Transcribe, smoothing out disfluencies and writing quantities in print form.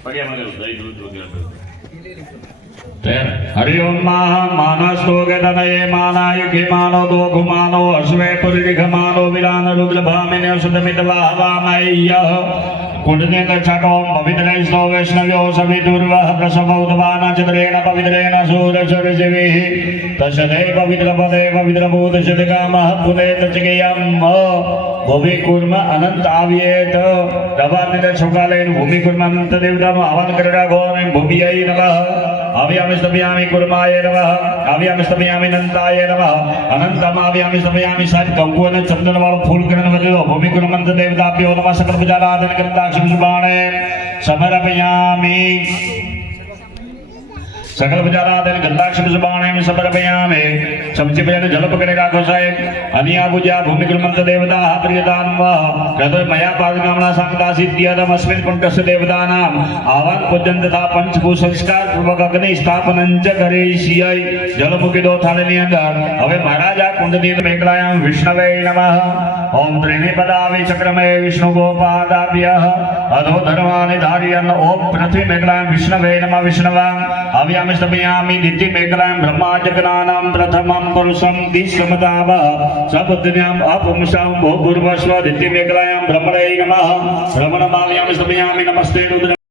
हरि ओम मानस्तो गतनये मानायुगे मानो दोघु मानो अश्वे पुरिघ मानो विलान रुद्र भामिने सुतमितवाहवामय्य कुंडने छटो पवित्रे स्तो वैष्णव्यो सविदुर्वः प्रसवोदवान चतुरेण पवित्रेण सूरशर्जिवे तस्यै पवित्र पदे पवित्र भूत शतकामः पुनेत चिकेयम् भूमि कुर्म अनंत आव्येत दवानित शुकालेन भूमि कुर्म अनंत देवताम आवाहन करड़ा गोमें भूमियै नमः आव्यामि स्तभयामि कुर्माय नमः आव्यामि स्तभयामि अनंताय नमः अनंतम आव्यामि स्तभयामि सात कंकुवन चंदन वाला फूल करण वदलो भूमि कुर्म अनंत देवताभ्यो नमः सकल पूजाराधन करता शुभाणे समर्पयामि सकल पूजाराधन गंधाक्षर सुबाणे में समर्पयामि समचि भजन जल पकड़े राखो साहेब अनिया पूजा भूमि कुर्मंत देवता प्रियदान कदर मया पादकामना संगता सिद्धियदम अस्मिन् पुण्यस्य देवतानाम आवाहन पूजन तथा पंचभूत संस्कार पूर्वक अग्नि स्थापनं च करिष्यै जल मुखी दो थाळीनी अंदर હવે મહારાજ આ કુંડની મેઘલાયામ વિષ્ણવે નમઃ ओम त्रीणि पदावि चक्रमय विष्णु गोपादाभ्यः अधो धर्मानि धारयन् ओम पृथ्वी मेघलायां विष्णवे नमः विष्णवां आव्यामि स्तभयामि दिति मेघलायां ब्रह्माजगनानां प्रथमं पुरुषं दिशमताव सपुत्र्याम् अपुंसां भूर्भुवस्व दिति मेघलायां ब्रह्मणे नमः ब्रह्मणमाव्यामि स्तभयामि नमस्ते रुद्र